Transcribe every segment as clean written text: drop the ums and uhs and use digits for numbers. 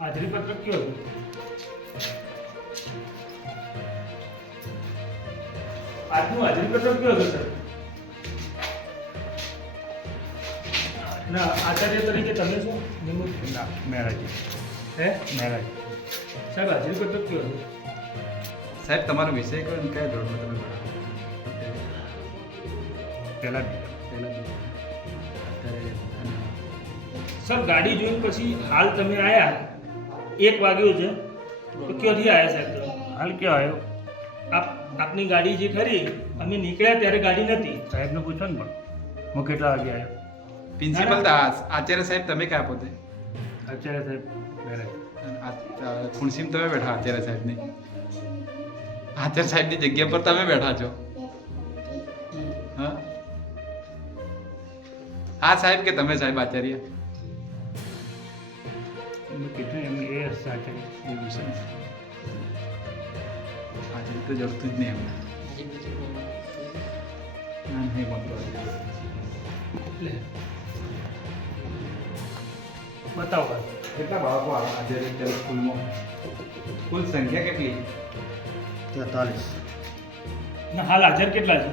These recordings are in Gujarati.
હાજરી પત્રક કયો હતું? આજનું હાજરી પત્રક કયો હતું સર? ના, આચાર્ય તરીકે તમે શું નિમણૂક? ના મેરાજી હે મેરાજી સાહેબ, હાજરી પત્રક કયો હતું? સાહેબ તમારો વિષય કયો અને કયા ધોરણમાં તમે ભણાવો? પહેલાં અત્યારે સર, ગાડી જોઈને પછી હાલ તમે આયા 1 વાગ્યો છે તો ક્યાંથી આયા સાહેબ તમે? હાલ ક્યાં આવ્યો? આપની ગાડી જે ખરી અમે નીકળ્યા ત્યારે ગાડી નથી. સાહેબને પૂછો ને પણ હું કેટલા વાગે આવ્યો? પ્રિન્સિપલ દાસ આચાર્ય સાહેબ તમે ક્યાં પોતે? આચાર્ય સાહેબ મેરાજી ખુરશીમાં તમે બેઠા આચાર્ય સાહેબની આચાર્ય સાહેબની જગ્યા પર તમે બેઠા છો. હા હા સાહેબ કે તમે સાહેબ આચાર્ય એમને કીધું એમની એ હશે આચાર્ય. એવું છે ને? આચાર્ય તો જડતું જ નહીં એમને. ના નહીં બોલતો. લે, બતાવો. કેટલા બાળકો આવે આચાર્ય અત્યારે સ્કૂલમાં? કુલ સંખ્યા કેટલી? 43. ના, હાલ હાજર કેટલા છે?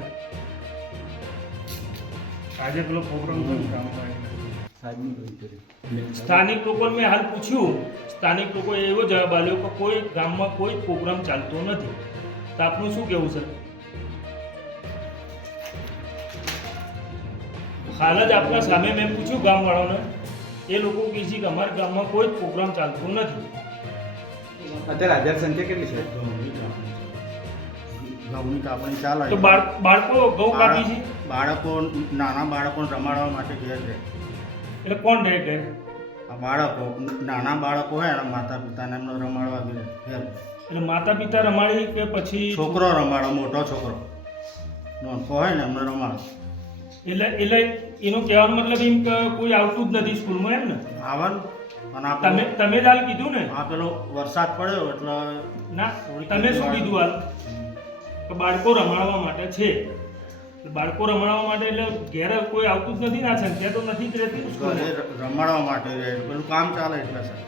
આજે પેલો પ્રોગ્રામ હતો ને કામ સાહેબનું જોઈ કર્યું. સ્થાનિક લોકોને મેં હાલ પૂછ્યું, સ્થાનિક લોકોએ એવો જવાબ આપ્યો કે કોઈ ગામમાં કોઈ પ્રોગ્રામ ચાલતો નથી. તો આપનું શું કહેવું સર? હાલ જ આપના સામે મેં પૂછ્યું ગામવાળાને, એ લોકો કહે છે કે અમારા ગામમાં કોઈ જ પ્રોગ્રામ ચાલતો નથી. અત્યારે હાજર સંખ્યા કેટલી છે? ઘઉંની કાપણી ચાલે તો બાળકો ઘઉં કાપી છે બાળકો નાના બાળકોને રમાડવા માટે ઘેર છે. એટલે કોણ રહે ઘરે? આ બાળકો નાના બાળકો હોય એના માતા પિતાને એમને રમાડવા ઘેર એટલે માતા પિતા રમાડી કે પછી છોકરો રમાડો, મોટો છોકરો નોનકો હોય ને એમને રમાડો. એટલે એનો કહેવાનો મતલબ એમ કે કોઈ આવતું જ નથી સ્કૂલમાં, એમ ને? આવન અને તમે જ હાલ કીધું ને? આ પેલો વરસાદ પડ્યો એટલે ના, તમે શું કીધું હાલ? કે બાળકો રમાડવા માટે છે. બાળકો રમાડવા માટે એટલે ઘેર કોઈ આવતું જ નથી ને? આ સંખ્યા તો નથી જ રહેતી ને ઘરે સ્કૂલમાં. રમાડવા માટે રહે. પેલું કામ ચાલે એટલે સર